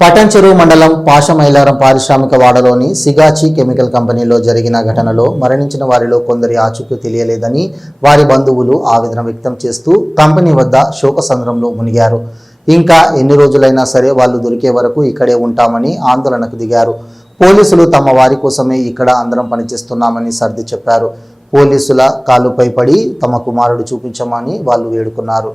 పటంచెరు మండలం పాషమైలారం పారిశ్రామిక వాడలోని సిగాచి కెమికల్ కంపెనీలో జరిగిన ఘటనలో మరణించిన వారిలో కొందరి ఆచూకీ తెలియలేదని వారి బంధువులు ఆవేదన వ్యక్తం చేస్తూ కంపెనీ వద్ద శోకసంద్రంలో మునిగారు. ఇంకా ఎన్ని రోజులైనా సరే వాళ్ళు దొరికే వరకు ఇక్కడే ఉంటామని ఆందోళనకు దిగారు. పోలీసులు తమ వారి కోసమే ఇక్కడ అందరం పనిచేస్తున్నామని సర్ది చెప్పారు. పోలీసుల కాలుపై పడి తమ కుమారుడు చూపించమని వాళ్ళు వేడుకున్నారు.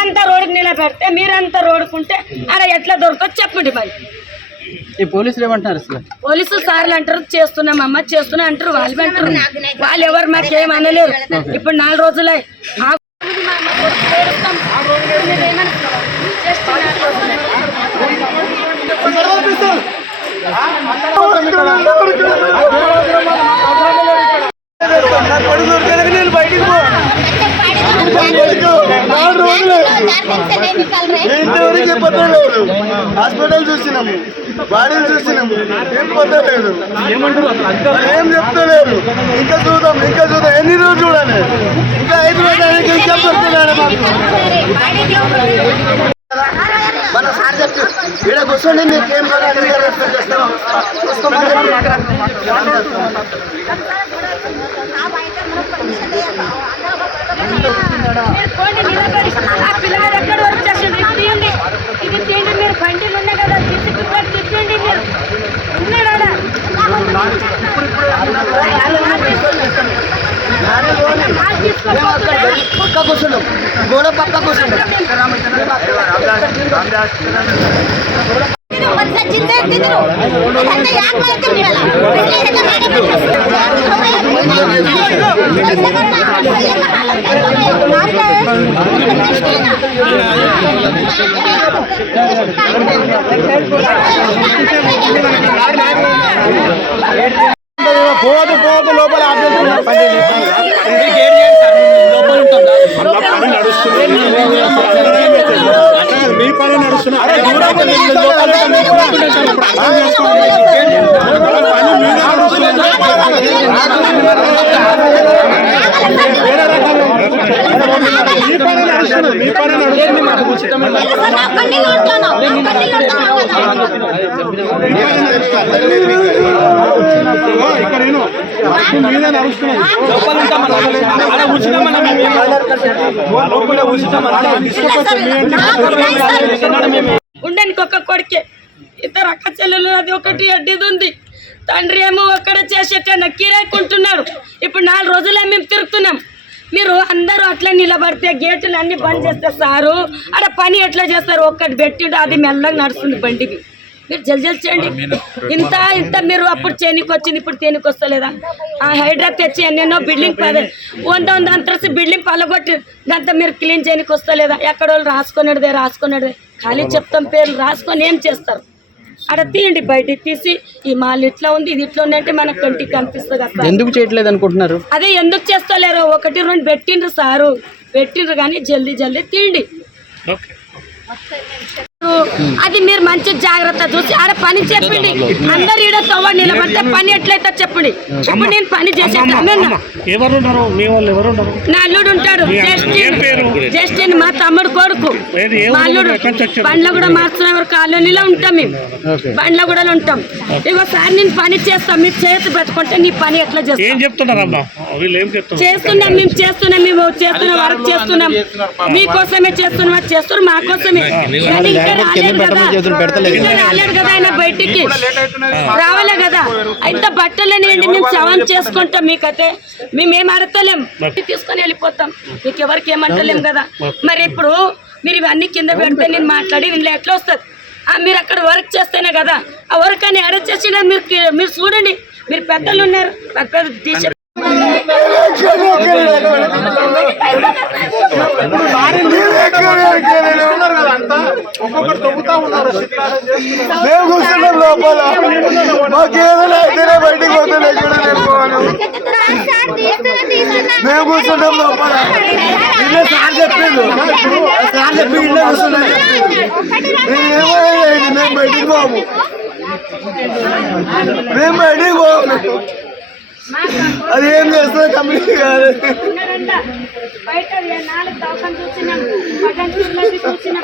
అంతా రోడ్డుకి నిలబెడితే మీరంతా రోడ్డుకుంటే అలా ఎట్లా దొరుకుతుంది చెప్పండి మరి. ఈ పోలీసులు ఏమంటారు? అసలు పోలీసులు సార్లు అంటారు చేస్తున్నామమ్మ చేస్తున్నా అంటారు, వాళ్ళు అంటారు. వాళ్ళు ఎవరు మాకేం అనలేరు. ఇప్పుడు 4 రోజులే హాస్పిటల్ చూసినాము, బాడీలు చూసినాము, ఏం పొందలేదు, ఏం చెప్తలేరు. ఇంకా చూద్దాం ఎన్ని రోజులు చూడాలి, ఇంకా 5 రోజులకి ఇంకా దొరుకుతున్నాడు మాకు. మన సార్ చెప్పి ఇక్కడ కూర్చోండి, మీకు ఏం రెస్పెక్ట్ చేస్తాం ఇది తిండి మీరు బండిలు ఉన్నాయి కదా తిప్పండి మీరు ఉన్నాడా పక్క కూర్చున్నాం, గోడ పక్క కూర్చున్నాం. పోదు లోపల మీ పని నడుస్తున్నా ఉండడానికి ఒక కొడుకే, 2 అక్క చెల్లెలు, అది ఒకటి అడ్డిది ఉంది. తండ్రి ఏమో ఒక్కడ చేసేట కిరాయికుంటున్నాడు. ఇప్పుడు 4 రోజులే మేము తిరుగుతున్నాం. మీరు అందరూ అట్లా నిలబడితే గేట్లు అన్ని బంద్ చేస్తే సారు అక్కడ పని ఎట్లా చేస్తారు? ఒక్కటి పెట్టిండు, అది మెల్లగా నడుస్తుంది బండికి. మీరు జల్జల్ చేయండి. ఇంత మీరు అప్పుడు చేనికి వచ్చింది, ఇప్పుడు తేనికి వస్తలేదా? హైడ్రా తెచ్చి ఎన్నెన్నో బిల్డింగ్ 100 అంతస్తు బిల్డింగ్ పలగొట్టి అంతా మీరు క్లీన్ చేయనికి వస్తలేదా? ఎక్కడ వాళ్ళు రాసుకునేదే ఖాళీ చెప్తాం, పేర్లు రాసుకొని ఏం చేస్తారు? అక్కడ తీయండి, బయటికి తీసి ఈ మాల్ ఇట్లా ఉంది, ఇది ఇట్లా ఉంది అంటే మనకు కంటికి కనిపిస్తుంది కదా. ఎందుకు చేయట్లేదు అనుకుంటున్నారు? అదే ఎందుకు చేస్తలేరు? 1, 2 పెట్టిండ్రు సారు, పెట్టిండ్రు కానీ జల్దీ తీయండి. అది మీరు మంచి జాగ్రత్త చూసి ఆడ పని చెప్పండి. అందరు ఈడ తవ్వ నిలబడితే పని ఎట్లయితే చెప్పండి. ఇప్పుడు నేను పని చేసేది నా అల్లుడు ఉంటాడు, జస్టిన్ మా తమ్ముడు కొడుకు. మా అల్లుడు బండ్ల కూడా మార్చుకునే కాలనీలో ఉంటాం, మేము బండ్ల కూడా ఉంటాం. ఇగో సార్ నేను పని చేస్తాం, మీరు చేతి పెట్టుకుంటే నీ పని ఎట్లా చేస్తున్నాం? మేము చేస్తున్న వర్క్ చేస్తున్నాం, మీకోసమే చేస్తున్నారు, మా కోసమే. రాలేదు కదా ఆయన బయటికి రావాలే కదా. అయితే బట్టలనేయండి, మేము సవాన్ చేసుకుంటాం. మీకైతే మేమేం అడతలేం, తీసుకొని వెళ్ళిపోతాం. మీకు ఎవరికి ఏమంటలేం కదా. మరి ఇప్పుడు మీరు ఇవన్నీ కింద పెడితే నేను మాట్లాడి ఇంట్లో ఎట్లా వస్తుంది? మీరు అక్కడ వర్క్ చేస్తేనే కదా ఆ వర్క్ అని అరెస్ట్ చేసిన. మీరు చూడండి, మీరు పెద్దలు ఉన్నారు, పెద్ద టీచర్ మేము కూర్చున్నాం లోపల, మాకేదైనా అయితేనే బయటికి పోతున్నాయి కూడా నేర్చుకోవాలి. మేము కూర్చున్నాం లోపల, ఇల్లే సార్ చెప్పిండు, సార్ చెప్పి ఇల్లే కూర్చున్నాం. మేము బయటికి పోము, మేము బయటికి పోము. అది ఏం చేస్తుంది కంపెనీ కాదు. బయట 4 దవాఖాన చూసినాం, చూసినా